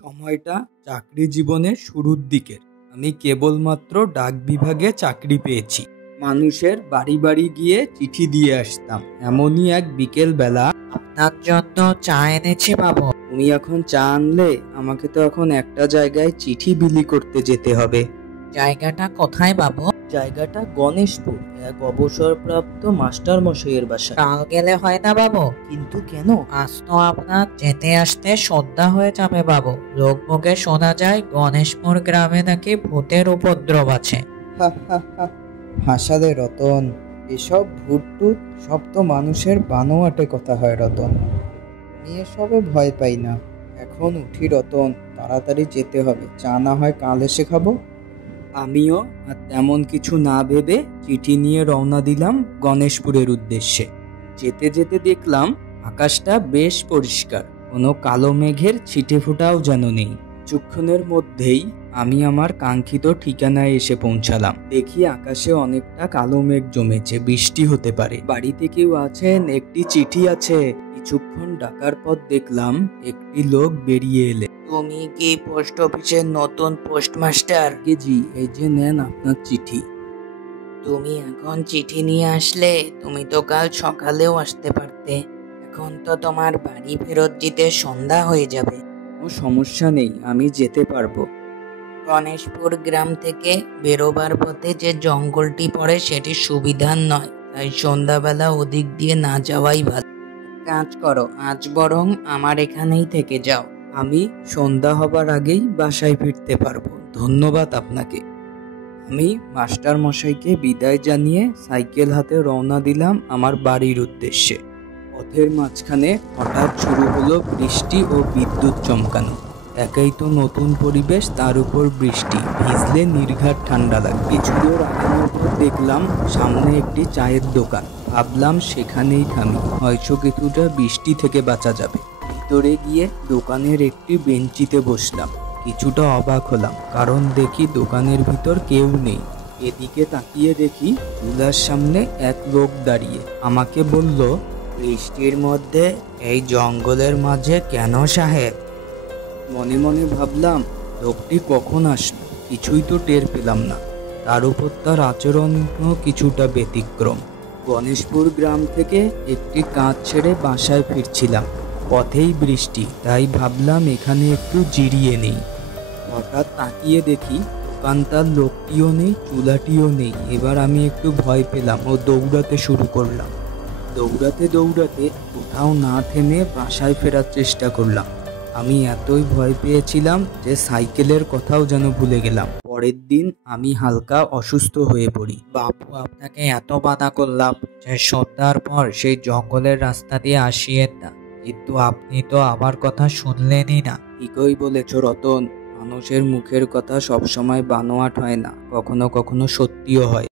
সময়টা চাকরি জীবনের শুরুর দিকের। আমি কেবলমাত্র ডাক বিভাগে চাকরি পেয়েছি। মানুষের বাড়ি বাড়ি গিয়ে চিঠি দিয়ে আসতাম। এমনই এক বিকেল বেলা, আপনার জন্য চা এনেছি বাবু। তুমি এখন চা আনলে? আমাকে তো এখন একটা জায়গায় চিঠি বিলি করতে যেতে হবে। জায়গাটা কোথায় বাবু? জায়গাটা গণেশপুর, এক অবসরপ্রাপ্ত মাস্টার মশাইয়ের বাসা। কাল গেলে হয় না বাবু? কিন্তু কেন? আজ তো আপনার যেতে আসতে সন্ধ্যা হয়ে যাবে বাবু। লোকমুখে শোনা যায় গণেশপুর গ্রামে নাকি ভূতের উপদ্রব আছে। হাসালে রতন, এসব ভূত টুত সব তো মানুষের বানোয়াটে কথা হয় রতন। আমি এসবে ভয় পাই না। এখন উঠি রতন, তাড়াতাড়ি যেতে হবে। চা না হয় কাল এসে খাবো। আমিও আর তেমন কিছু না ভেবে চিঠি নিয়ে রওনা দিলাম গণেশপুরের উদ্দেশ্যে। যেতে যেতে দেখলাম আকাশটা বেশ পরিষ্কার, কোনো কালো মেঘের ছিটে ফোঁটাও যেন নেই। কিছুক্ষণের মধ্যেই আমি আমার কাঙ্ক্ষিত ঠিকানায় এসে পৌঁছালাম। দেখি আকাশে অনেকটা কালো মেঘ জমেছে, বৃষ্টি হতে পারে। বাড়িতে কেউ আছেন? একটি চিঠি আছে। কিছুক্ষণ ডাকার পর দেখলাম একটি লোক বেরিয়ে এলে। তুমি কি পোস্ট অফিসের নতুন পোস্টমাস্টার? জি, এই যে নেন আপনার চিঠি। তুমি এখন চিঠি নিয়ে আসলে? তুমি তো কাল সকালেও আসতে পারতে। এখন তো তোমার বাড়ি ফেরত যেতে সন্ধ্যা হয়ে যাবে। ও সমস্যা নেই, আমি যেতে পারবো। গণেশপুর গ্রাম থেকে বেরোবার পথে যে জঙ্গলটি পড়ে সেটি সুবিধার নয়, তাই সন্ধ্যাবেলা ওদিক দিয়ে না যাওয়াই ভালো। কাজ করো, আজ বরং আমার এখানেই থেকে যাও। আমি সন্ধ্যা হবার আগেই বাসায় ফিরতে পারবো। ধন্যবাদ আপনাকে। আমি মাস্টার মশাইকে বিদায় জানিয়ে সাইকেল হাতে রওনা দিলাম আমার বাড়ির উদ্দেশ্যে। পথের মাঝখানে হঠাৎ শুরু হলো বৃষ্টি ও বিদ্যুৎ চমকানো। একাই তো নতুন পরিবেশ, তার উপর বৃষ্টি, ভিজলে নির্ঘাত ঠান্ডা লাগবে। কিছু দূর আগানোর পর দেখলাম সামনে একটি চায়ের দোকান। ভাবলাম সেখানেই থামি, হয়তো কিছুটা বৃষ্টি থেকে বাঁচা যাবে। ভিতরে গিয়ে দোকানের একটি বেঞ্চিতে বসলাম। কিছুটা অবাক হলাম, কারণ দেখি দোকানের ভিতর কেউ নেই। এদিকে তাকিয়ে দেখি চুলার সামনে এক লোক দাঁড়িয়ে। আমাকে বলল, বৃষ্টির মধ্যে এই জঙ্গলের মাঝে কেন সাহেব? মনে মনে ভাবলাম লোকটি কখন আসলো, কিছুই তো টের পেলাম না। তার উপর তার আচরণও কিছুটা ব্যতিক্রম। গণেশপুর গ্রাম থেকে একটি কাজ ছেড়ে বাসায় ফিরছিলাম। পথেই বৃষ্টি, তাই ভাবলাম এখানে একটু জিরিয়ে নেই। হঠাৎ তাকিয়ে দেখি দোকানদার লোকটিও নেই, চুলাটিও নেই। এবার আমি একটু ভয় পেলাম ও দৌড়াতে শুরু করলাম। দৌড়াতে দৌড়াতে কোথাও না থেমে বাসায় ফেরার চেষ্টা করলাম। আমি এতই ভয় পেয়েছিলাম যে সাইকেলের কথাও যেন ভুলে গেলাম। পরের দিন আমি হালকা অসুস্থ হয়ে পড়ি। বাবু, আপনাকে এত বাধা করলাম যে সন্ধ্যার পর সেই জঙ্গলের রাস্তা দিয়ে আসিয়েন না, কিন্তু আপনি তো আমার কথা শুনলেনই না। ঠিকই বলেছ রতন, মানুষের মুখের কথা সবসময় বানোয়াট হয় না, কখনো কখনো সত্যিও হয়।